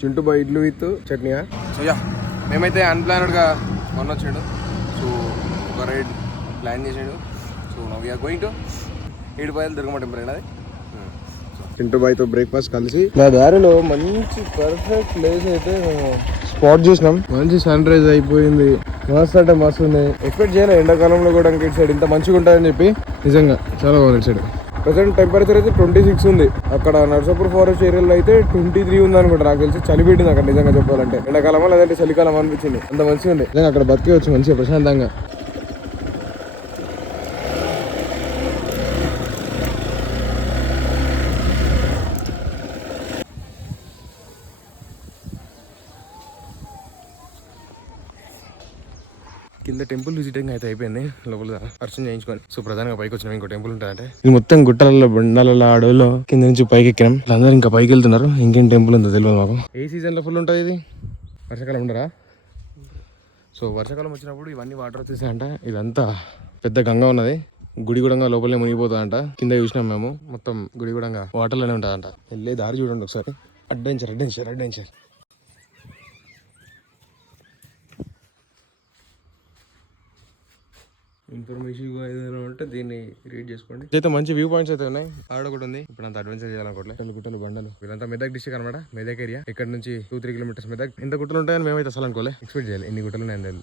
Chintu boy ఇడ్లు with చట్నీయా. So ya మేమైతే అన్ప్లానెడ్గా మొన్న వచ్చాడు. సో ఒక రైడ్ ప్లాన్ చేసాడు. So now we are going to Edupayala Durgamma temple అండి అది. చింటూ బాయ్తో బ్రేక్ఫాస్ట్ కలిసి నా దారిలో మంచి పర్ఫెక్ట్ ప్లేస్ అయితే స్పాట్ చేసినాం. మంచి సన్ రైజ్ అయిపోయింది. మస్తు అంటే మస్తు ఉంది. ఎక్స్పెక్ట్ చేయలే ఎండాకాలంలో కూడా ఇటు సైడ్ ఇంత మంచిగా ఉంటుందని చెప్పి. నిజంగా చాలా బాగుంది ఇటు సైడ్. ప్రెసెంట్ టెంపరేచర్ అయితే 26 ఉంది. అక్కడ నర్సాపూర్ ఫారెస్ట్ ఏరియాలో అయితే 23 ఉంది అనుకుంటా. నాకు తెలిసి చలి పెట్టింది అక్కడ నిజంగా చెప్పాలంటే. ఎండాకాలమా లేదంటే చలికాలం అనిపించింది. అంత మంచిగా ఉంది నిజంగా. అక్కడ బతికేవచ్చు మంచిగా ప్రశాంతంగా. కింద టెంపుల్ విజిటింగ్ అయితే అయిపోయింది. లోపల దర్శనం చేయించుకొని సో ప్రధానంగా పైకి వచ్చినాం. ఇంకో టెంపుల్ ఉంటాయంటే ఇది మొత్తం గుట్టలలో బండాలలో అడవుల్లో కింద నుంచి పైకి ఎక్కినాం. అందరూ ఇంకా పైకి వెళ్తున్నారు. ఇంకేం టెంపుల్ ఉందో తెలియదు మాకు. ఏ సీజన్ లో ఫుల్ ఉంటుంది ఇది? వర్షాకాలం ఉండరా? సో వర్షాకాలం వచ్చినప్పుడు ఇవన్నీ వాటర్ వచ్చేసాయంట. ఇదంతా పెద్ద గంగ ఉన్నది. గుడి కూడా లోపలనే మునిగిపోతుందంట. కింద చూసినాం మేము. మొత్తం గుడి కూడా వాటర్లోనే ఉంటుందంట. వెళ్ళే దారి చూడండి ఒకసారి. Adventure adventure adventure. ఇన్ఫర్మేషన్ ఏదైనా ఉంటే దీన్ని రీడ్ చేసుకోండి. అయితే మంచి వ్యూ పాయింట్స్ అయితే ఉన్నాయి. ఆడ కూడా ఉంది. ఇప్పుడు అంత అడ్వెంచర్ చేయాలనుకోవట్లేదు. గుట్టలు బండలు ఇదంతా మెదక్ డిస్ట్రిక్ట్ అనమాట. మెదక్ ఏరియా. ఇక్కడ నుంచి 2-3 కిలోమీటర్స్ మెదక్. ఇంత గుట్టలు ఉంటాయని మేమైతే అసలు అనుకోలే. ఎక్స్పెక్ట్ చేయాలి. ఎన్ని గుట్టలు ఉన్నాయని.